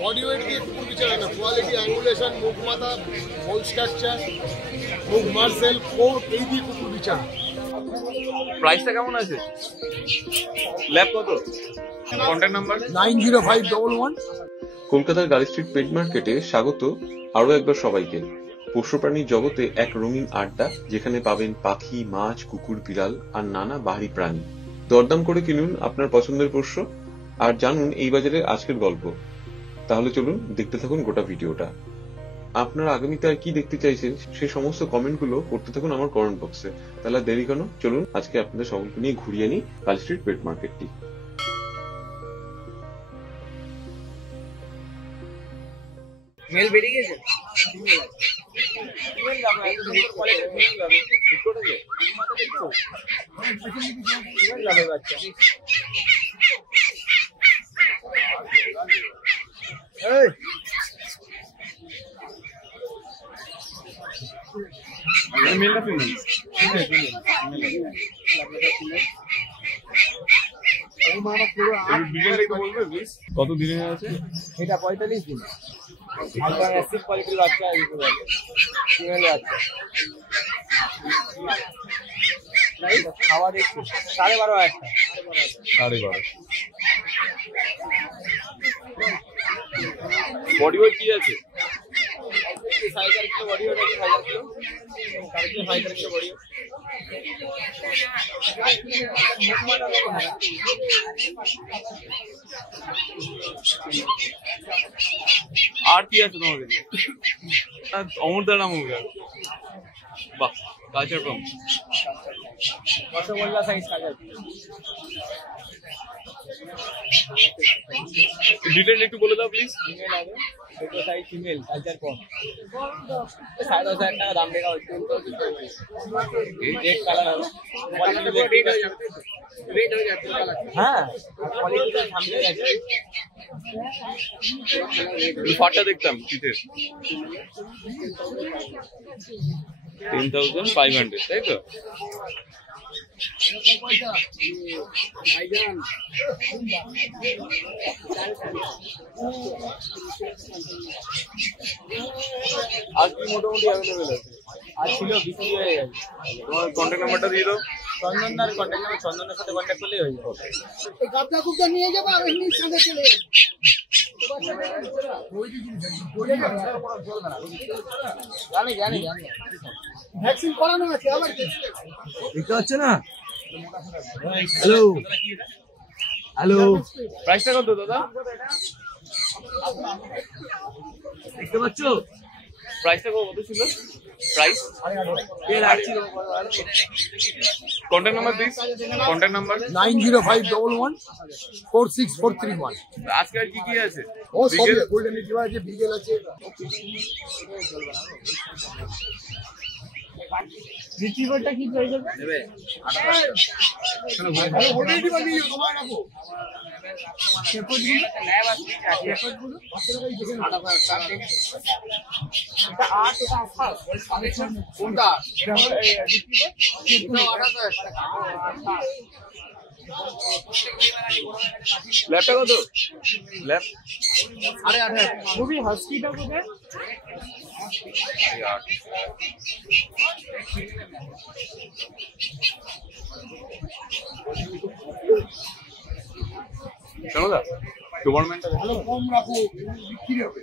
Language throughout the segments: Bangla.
বডি ওয়েট দিয়ে কুকুর বিচার না, কোয়ালিটি, অ্যাঙ্গুলেশন, মুখ মাথা, হোল স্ট্রাকচার, মুখ মার্সেল, কোট এই দিয়ে কুকুর বিচার। প্রাইসটা কেমন আছে? ল্যাব কত? Contact number 90511। কলকাতার গার্ল স্ট্রিট পেট মার্কেটে স্বাগত আরো একবার সবাইকে। পোষ্য প্রাণীর জগতে এক রঙিন আড্ডা, যেখানে পাবেন পাখি, মাছ, কুকুর, বিড়াল আর নানা বাহারি প্রাণী। দরদাম করে কিনুন আপনার পছন্দের পোষ্য আর জানুন এই বাজারের আজকের গল্প। তাহলে চলুন দেখতে থাকুন গোটা ভিডিওটা। আপনারা আগামীতে আর কি দেখতে চাইছেন সেই সমস্ত কমেন্টগুলো করতে থাকুন আমার কমেন্ট বক্সে। তাহলে দেরি কেন, চলুন আজকে আপনাদের সকলকে নিয়ে ঘুরিয়ে নিই গার্ল স্ট্রিট পেট মার্কেটটি। মেল বেরিয়ে গেছে। কত দিনে আছে? এটা 45 দিন। আপনার অ্যাসিড কোয়ালিটির বাচ্চা ফিমেল বাচ্চা। খাওয়া দেখছি 12.5 একটা। 12.5। বডি ওয়েট কি আছে? 4.5 কিলো বডি ওয়েট আছে। 4.5 কিলো। 4.5 kilo body weight. আর কি আছে তোমার কাছে? অমরদানা মুরগা, বাহ, কালচার ফর্ম, রসগোল্লা সাইজ কাজার। ডিটেইল একটু বলে দাও প্লিজ। ফিমেল হবে, ছোট সাইজ ফিমেল, কালচার ফর্ম। 10,500 টাকা দাম লেখা হচ্ছে। রেড কালার হবে, রেড হয়ে যাবে। রেড হয়ে যাবে কালার। হ্যাঁ, কোয়ালিটি সামনে আছে। ফাটা দেখতাম পিঠের 10,500, তাই তো? আজ কি মোটামুটি অ্যাভেলেবেল আছে? আজ ছিল, বিক্রি হয়ে গেছে। তোমার কন্ট্যাক্ট নাম্বারটা দিয়ে দাও। চন্দনদার কন্ট্যাক্ট নাম্বার, চন্দনের সাথে কন্ট্যাক্ট করলেই হয়ে যাবে। এই গাবলা কুকুরটা নিয়ে যাবো আর এমনি সঙ্গে চলে যাবে। জানি জানি জানি ভ্যাকসিন করানো আছে আবার দেখতে পাচ্ছ না? হ্যালো হ্যালো, প্রাইসটা কত দাদা? দেখতে পাচ্ছ? প্রাইসটা কত ছিল? Price contact number this. Contact number 90511464331। আজকে আর কি কি আছে? ও সব গোল্ডেন রিট্রিভার আছে, বিগেল আছে। রিসিভারটা কি হয়ে যাবে? নেবে আরে গোল্ডেন রিট্রিভার নিয়ে তোমার রাখো। শেপগুলো ল্যাব আছে, শেপগুলো এটা 8, এটা 8। কোনটা? রিসিভার ল্যাপটা কত? ল্যাপ আরে আরে খুবই হাস্কিটা কোথায়? শোনো দা, গভর্নমেন্টটা ভালো কম রাখো, বিক্রি হবে।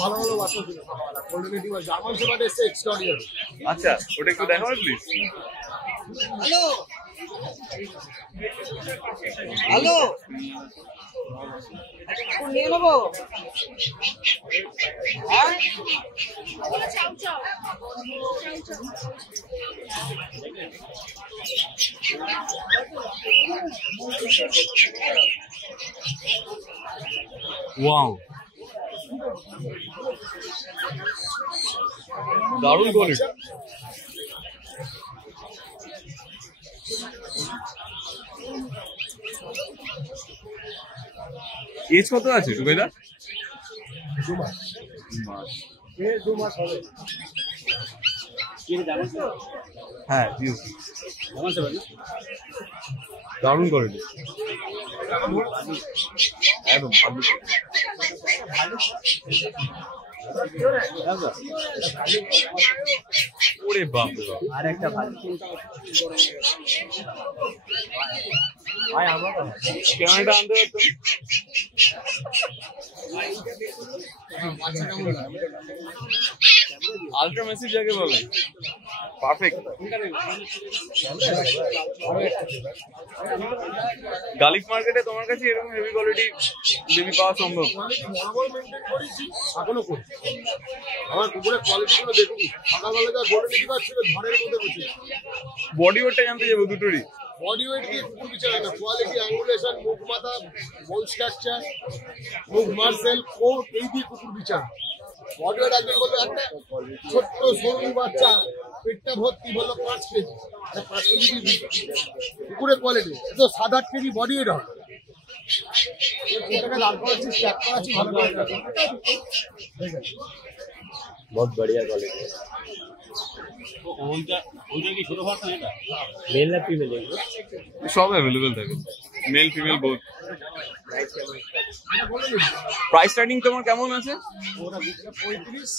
ভালো ভালো বাচ্চা ছিল সকালবেলা। গোল্ডেন রিট্রিভার জার্মান শেপার্ড এসে এক্সট্রাঅর্ডিনারি। আচ্ছা, ওটা একটু দেখাবে প্লিজ। হ্যালো হ্যালো, নিয়ে নেবো। হ্যাঁ ওয়াও, দারুণ কোয়ালিটি। এজ কত আছে সুবেদা? 2 মাস। 2 মাস হবে। হ্যাঁ, জানা দারুণ কোয়ালিটি একদম ভালো। ওরে বাপ রে বাপ, আর একটা ভালো ভাই আমার ক্যামেরাটা আনতে পারতো। আলট্রা ম্যাসিভ যাকে বলে, পারফেক্ট। গালিফ মার্কেটে তোমার কাছে এরকম হেভি কোয়ালিটি বেবি পাওয়া সম্ভব? বরাবর মেনটেন করেছি, এখনো করি। আমার কুকুরের কোয়ালিটিগুলো দেখুন, সকালবেলা যা গোল্ডেন রিট্রিভার ছিল ঘরের মধ্যে বসে। বডি ওয়েটটা জানতে যাবো দুটোরই। বডি ওয়েট দিয়ে কুকুর বিচারে না, কোয়ালিটি, অ্যাঙ্গুলেশন, মুখ মাথা, বোন স্ট্রাকচার, মুখ মার্সেল, কোট, এই দিয়ে কুকুর বিচার। বডি ওয়েট একদিন বলতে একটা ছোট্ট সরু বাচ্চা পেটটা ভর্তি বললো 5 কেজি, 5 কেজি কুকুরের কোয়ালিটি, তো 7-8 কেজি বডি ওয়েট হয়। এটাকে দাঁড় করাচ্ছি, স্ট্যাক করাচ্ছি ভালো করে। बहुत बढ़िया क्वालिटी है। मेल ना फीमेल है? সব অ্যাভেলেবেল থাকে, male female both. Price starting তোমার কেমন আছে? ওটা 35।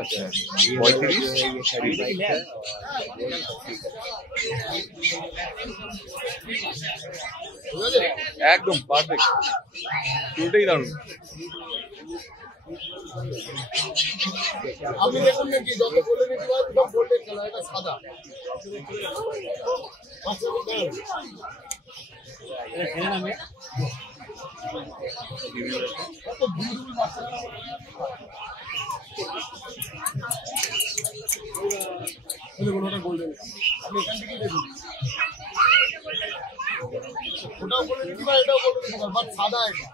আচ্ছা 35। একদম পারফেক্ট, দুটোই দারুণ। আপনি দেখুন নাকি যত গোল্ডেন রিট্রিভার সব গোল্ডেন কালার, এটা সাদা। ওটা গোল্ডেন, আপনি এখান থেকেই দেখুন। ওটাও গোল্ডেন রিট্রিভার, এটাও গোল্ডেন রিট্রিভার, বাট সাদা এটা।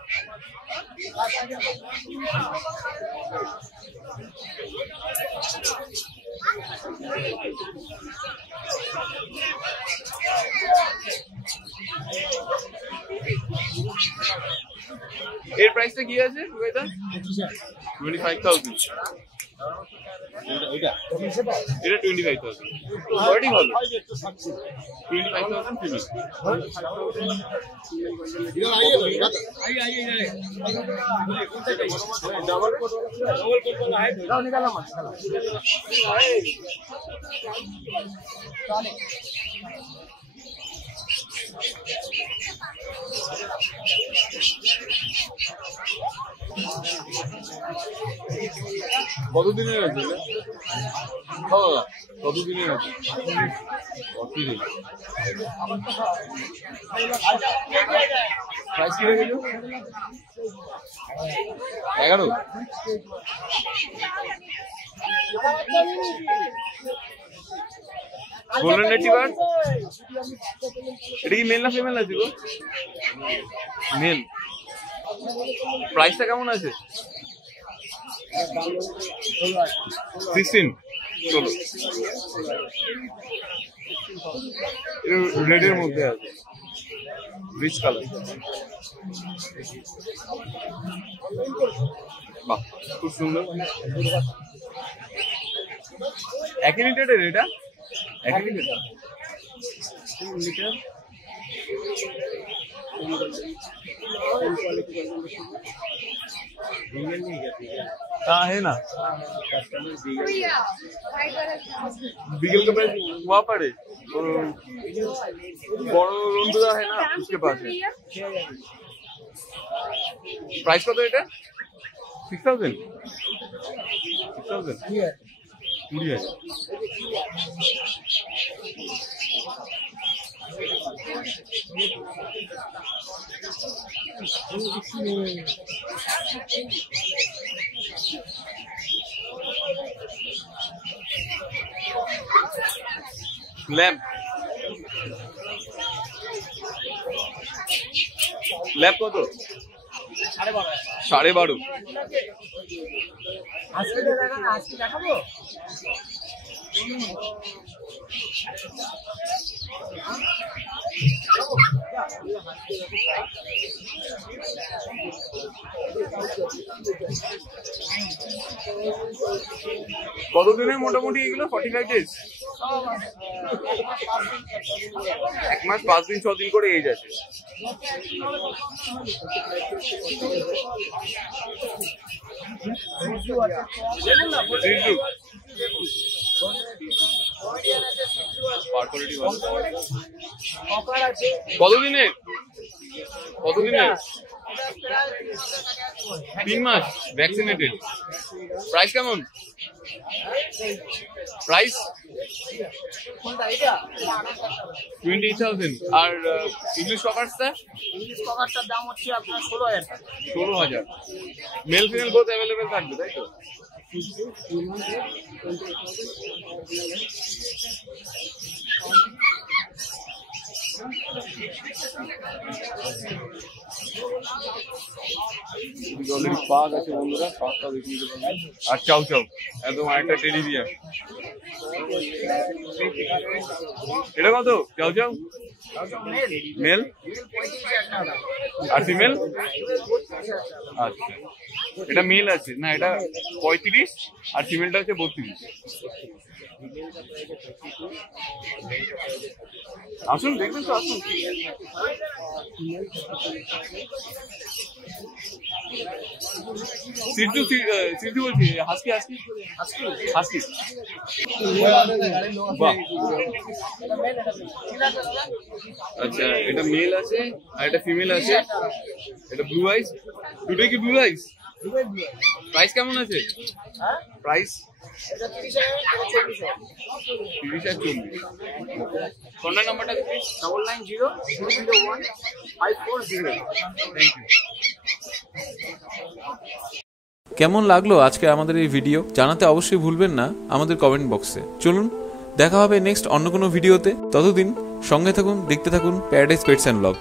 এর প্রাইসটা কি আছে এটা? 25,000। এটা 25,000। কোয়ালিটি ভালো। 25,000 ফিমেল। डबल कोट वाला है, निकाला मत निकाला। কতদিনের আছে? হ্যাঁ কতদিনের আছে? প্রাইস কি রেখেছো? 11। গোল্ডেন রিট্রিভার, এটা কি মেল না ফিমেল আছে গো? মেল। প্রাইসটা কেমন আছে? 16। রেডের মধ্যে আছে, রিচ কালার। বাহ খুব সুন্দর। একই লিটারের এটা? একই লিটার? हाँ है ना, बिगल का प्राइस वहाँ पर है, बड़ो रोंडुदा है ना उसके पास है। प्राइस कत এটা? 6,000। 6,000 20,000। लैब लैब কত? 12.5। আজকে দেখাবো, আজকে দেখাবো। কতদিনের মোটামুটি এগুলো 45 ডেজ? 1 মাস 5 দিন 6 দিন করে এজ আছে। কতদিনের? 3 মাস ভ্যাকসিনেটেড। প্রাইস কেমন? প্রাইস 20,000। আর ইংলিশ ককারটা? ইংলিশ কভারটার দাম হচ্ছে আপনার 16,000 টাকা। 16,000। মেল ফিমেল বোথ অ্যাভেলেবেল থাকবে তাই তো? অলরেডি পাক আছে বন্ধুরা, পাকটা দেখে নিতে পারবেন। আর চাও চাও একদম আরেকটা টেডি বিয়ার। এটা কত চাও চাও? মেল আর ফিমেল? আচ্ছা, এটা মেল আছে না, এটা 35 আর ফিমেলটা হচ্ছে 32। আসুন দেখবেন তো, আসুন। সিদ্ধু সিদ্ধু বলছি, হাসকি হাসকি হাসকি। বাহ, আচ্ছা এটা মেল আছে আর এটা ফিমেল আছে। এটা ব্লু আইস, দুটোই কি ব্লু আইস? প্রাইস কেমন আছে? প্রাইস 30 আর 40। 30 আর 40। কন্ট্যাক্ট নাম্বারটা প্লিজ। 9902015400। Thank you. কেমন লাগলো আজকে আমাদের এই ভিডিও জানাতে অবশ্যই ভুলবেন না আমাদের কমেন্ট বক্সে। চলুন দেখা হবে নেক্সট অন্য কোনো ভিডিওতে। ততদিন সঙ্গে থাকুন, দেখতে থাকুন প্যারাডাইস পেটস অ্যান্ড ব্লগ।